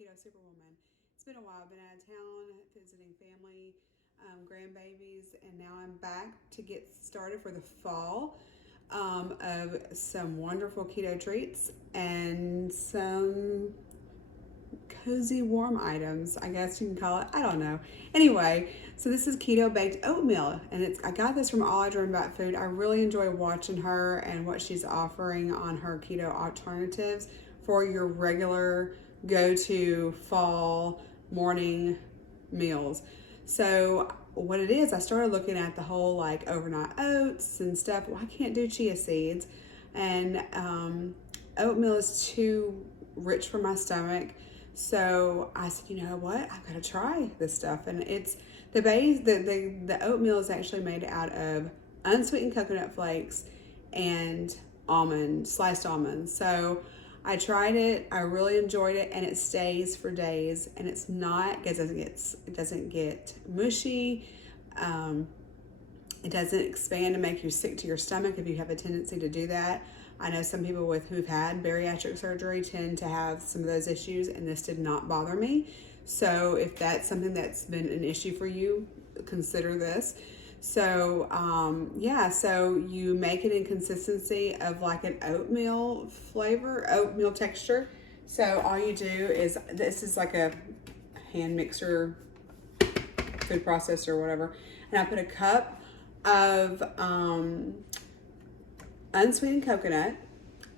Keto Superwoman. It's been a while. I've been out of town visiting family, grandbabies, and now I'm back to get started for the fall of some wonderful keto treats and some cozy warm items, I guess you can call it. I don't know. Anyway, so this is keto baked oatmeal, and I got this from All I Dream About Food. I really enjoy watching her and what she's offering on her keto alternatives for your regular go-to fall morning meals. So what it is, I started looking at the whole like overnight oats and stuff. Well, I can't do chia seeds, and oatmeal is too rich for my stomach. So I said, you know what? I've got to try this stuff. And it's the base. The oatmeal is actually made out of unsweetened coconut flakes and sliced almonds. So I tried it. I really enjoyed it, and it stays for days. And it's not. It doesn't get mushy. It doesn't expand and make you sick to your stomach if you have a tendency to do that. I know some people who've had bariatric surgery tend to have some of those issues, and this did not bother me. So if that's something that's been an issue for you, consider this. So yeah, so you make it in consistency of like an oatmeal flavor, oatmeal texture. So all you do is, this is like a hand mixer, food processor or whatever, and I put a cup of unsweetened coconut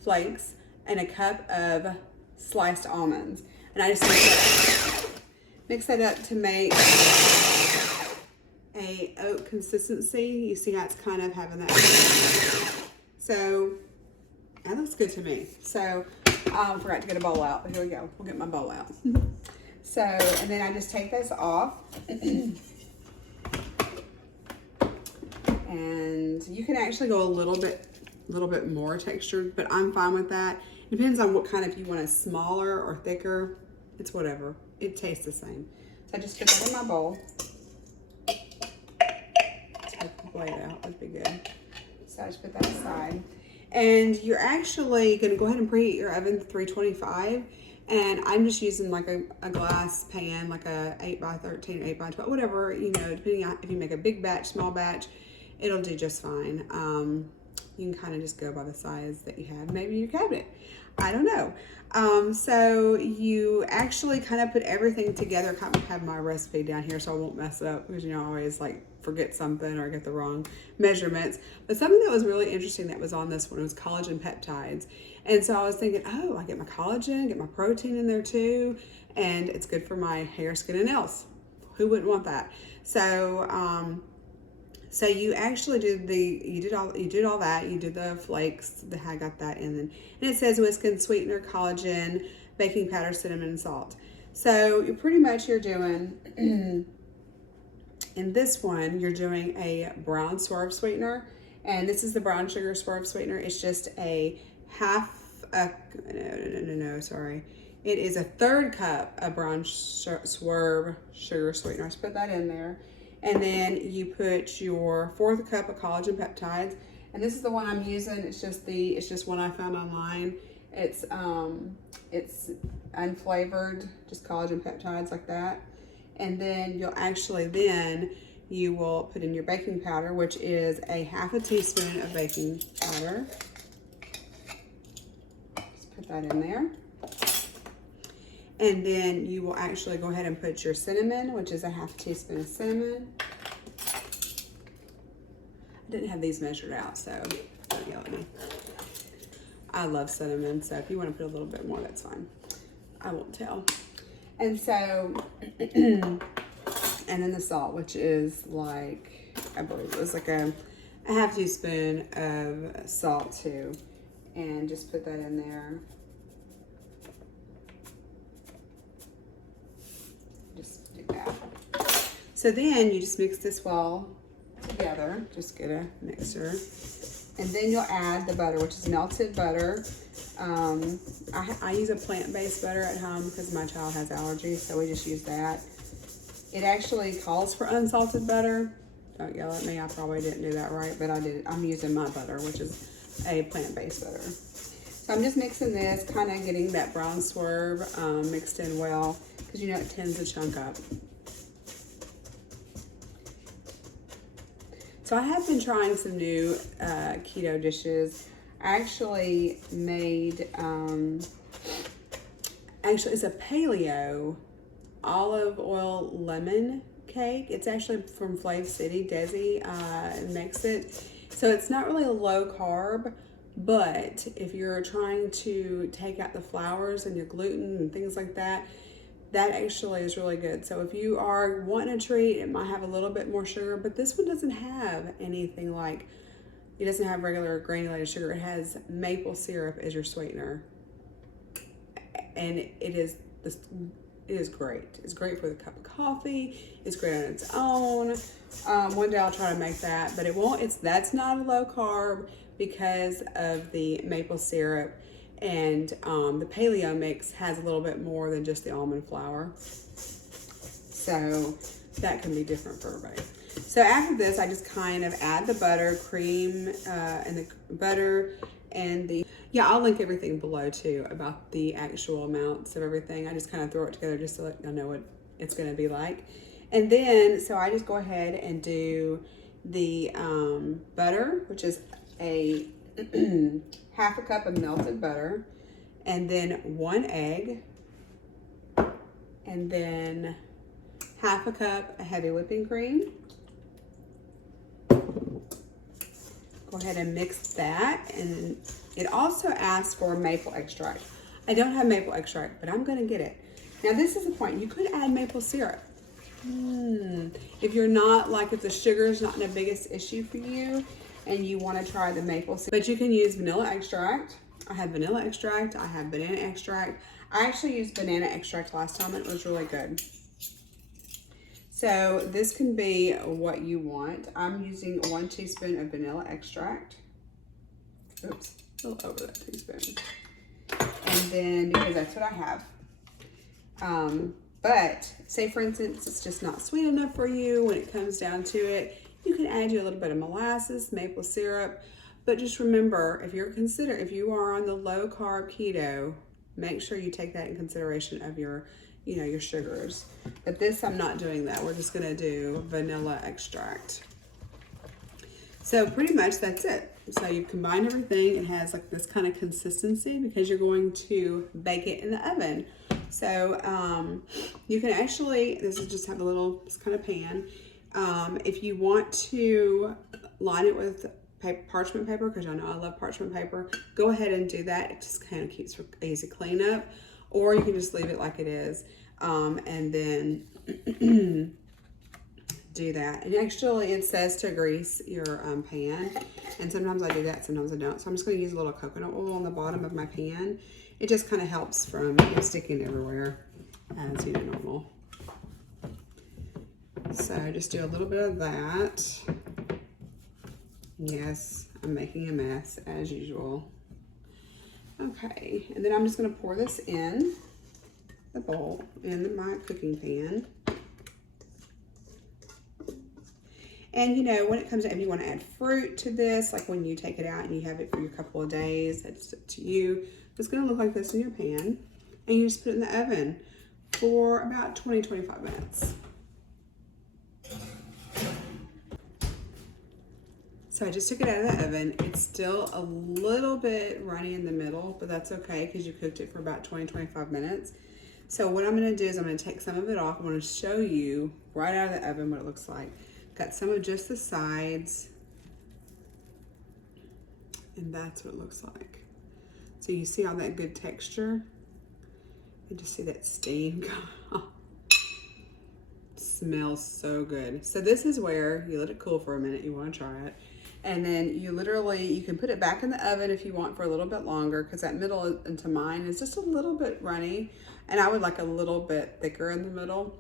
flakes and a cup of sliced almonds, and I just mix that up to make a oat consistency. You see how it's kind of having that. So that looks good to me. So I forgot to get a bowl out, but here we go. We'll get my bowl out. So, and then I just take this off. And you can actually go a little bit more textured, but I'm fine with that. It depends on what kind, if you want it smaller or thicker. It's whatever. It tastes the same. So I just put that in my bowl. Blade out would be good. So I just put that aside. And you're actually going to go ahead and preheat your oven to 325. And I'm just using like a glass pan, like a 8x13, 8x12, whatever, you know, depending on if you make a big batch, small batch, it'll do just fine. You can kind of just go by the size that you have. Maybe your cabinet. I don't know. So you actually kind of put everything together. I kind of have my recipe down here so I won't mess up, because you know I always like forget something or get the wrong measurements. But something that was really interesting that was on this one was collagen peptides. And so I was thinking, oh, I get my collagen, get my protein in there too, and it's good for my hair, skin, and nails. Who wouldn't want that? So so you actually you did all that. You did the flakes. I got that in, and it says whisk and sweetener, collagen, baking powder, cinnamon, and salt. So you're doing in this one you're doing a brown swerve sweetener, and this is the brown sugar swerve sweetener. It's just a sorry. It is a third cup of brown swerve sugar sweetener. Let's put that in there. And then you put your fourth cup of collagen peptides, and this is the one I'm using. It's just one I found online. It's unflavored, just collagen peptides like that. And then you will put in your baking powder, which is a half a teaspoon of baking powder. Just put that in there. And then you will actually go ahead and put your cinnamon, which is a half teaspoon of cinnamon. I didn't have these measured out, so don't yell at me. I love cinnamon, so if you want to put a little bit more, that's fine. I won't tell. And so, and then the salt, which is like, I believe it was like a half teaspoon of salt too. And just put that in there. Just do that. So then you just mix this well together. Just get a mixer. And then you'll add the butter, which is melted butter. I use a plant-based butter at home because my child has allergies, so we just use that. It actually calls for unsalted butter. Don't yell at me, I probably didn't do that right, but I did. I'm using my butter, which is a plant-based butter. So So I'm just mixing this, kind of getting that brown swerve mixed in well, because you know it tends to chunk up. So I have been trying some new keto dishes. I actually made, actually it's a paleo olive oil lemon cake. It's actually from Flav City. Desi makes it. So it's not really a low carb, but if you're trying to take out the flours and your gluten and things like that, that actually is really good. So if you are wanting a treat, it might have a little bit more sugar, but this one doesn't have anything like, it doesn't have regular granulated sugar. It has maple syrup as your sweetener. And it is great. It's great for the cup of coffee. It's great on its own. One day I'll try to make that, but it won't. That's not a low carb because of the maple syrup, and the paleo mix has a little bit more than just the almond flour. So that can be different for everybody. So after this, I just kind of add the butter, cream, and the butter and the, yeah, I'll link everything below too about the actual amounts of everything. I just kind of throw it together just to let you know what it's going to be like. And then, so I just go ahead and do the butter, which is a half a cup of melted butter, and then 1 egg, and then half a cup of heavy whipping cream. Go ahead and mix that, and it also asks for maple extract. I don't have maple extract, but I'm gonna get it. Now this is the point, you could add maple syrup. If you're not, like if the sugar is not the biggest issue for you and you wanna try the maple syrup, but you can use vanilla extract. I have vanilla extract, I have banana extract. I actually used banana extract last time, it was really good. So this can be what you want. I'm using 1 teaspoon of vanilla extract. Oops, a little over that teaspoon. And then, because that's what I have. But say for instance, it's just not sweet enough for you when it comes down to it, you can add you a little bit of molasses, maple syrup. But just remember, if you are on the low carb keto, make sure you take that in consideration of your, you know, your sugars. But this, I'm not doing that. We're just gonna do vanilla extract. So pretty much that's it. So you combine everything. It has like this kind of consistency because you're going to bake it in the oven. So you can actually, this is just have a little, this kind of pan. If you want to line it with parchment paper, because I know I love parchment paper, go ahead and do that. It just kind of keeps for easy cleanup. Or you can just leave it like it is, and then do that. And actually it says to grease your pan, and sometimes I do that, sometimes I don't. So I'm just going to use a little coconut oil on the bottom of my pan. It just kind of helps from sticking everywhere as you know, normal. So just do a little bit of that. Yes, I'm making a mess as usual. Okay, and then I'm just going to pour this in the bowl, in my cooking pan. And you know, when it comes to, if you want to add fruit to this, like when you take it out and you have it for your couple of days, it's up to you. It's going to look like this in your pan. And you just put it in the oven for about 20-25 minutes. So I just took it out of the oven. It's still a little bit runny in the middle, but that's okay because you cooked it for about 20-25 minutes. So what I'm going to do is I'm going to take some of it off. I'm going to show you right out of the oven what it looks like. Got some of just the sides, and that's what it looks like. So you see all that good texture? You just see that steam. Smells so good. So this is where you let it cool for a minute. You want to try it. And then you literally, you can put it back in the oven if you want for a little bit longer, because that middle into mine is just a little bit runny, and I would like a little bit thicker in the middle.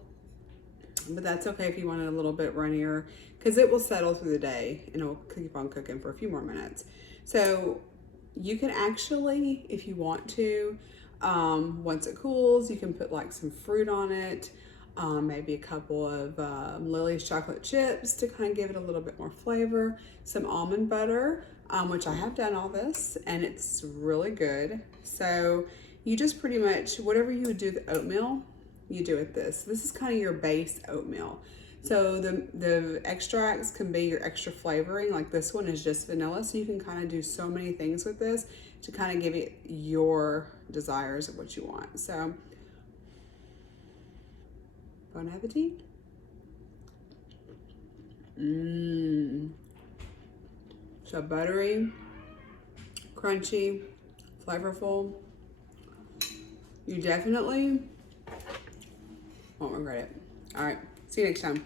But that's okay if you want it a little bit runnier, because it will settle through the day and it'll keep on cooking for a few more minutes. So you can actually, if you want to, once it cools, you can put like some fruit on it, maybe a couple of Lily's chocolate chips to kind of give it a little bit more flavor, some almond butter. which I have done all this and it's really good. So you just pretty much, whatever you would do with oatmeal, you do with this. This is kind of your base oatmeal. So the extracts can be your extra flavoring. Like this one is just vanilla, so you can kind of do so many things with this to kind of give it your desires of what you want. So bon appetit. So buttery, crunchy, flavorful. You definitely won't regret it. All right, see you next time.